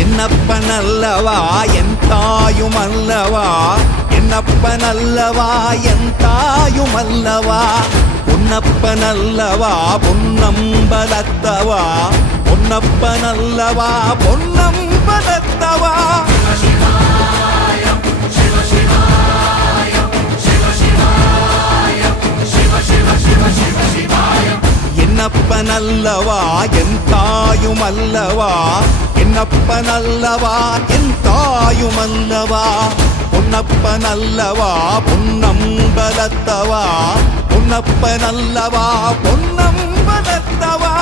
என்னப்பனல்லவா என் தாயுமல்லவா, என்னப்பனல்லவா என் தாயுமல்லவா, பொன்னப்பனல்லவா பொன்னம்பலத்தவா, பொன்னப்பனல்லவா பொன்னம்பலத்தவா. என்னப்பனல்லவா என் தாயுமல்லவா, என்னப்பனல்லவா என் தாயுமல்லவா, பொன்னப்பனல்லவா பொன்னம்பலத்தவா, பொன்னப்பனல்லவா பொன்னம்பலத்தவா.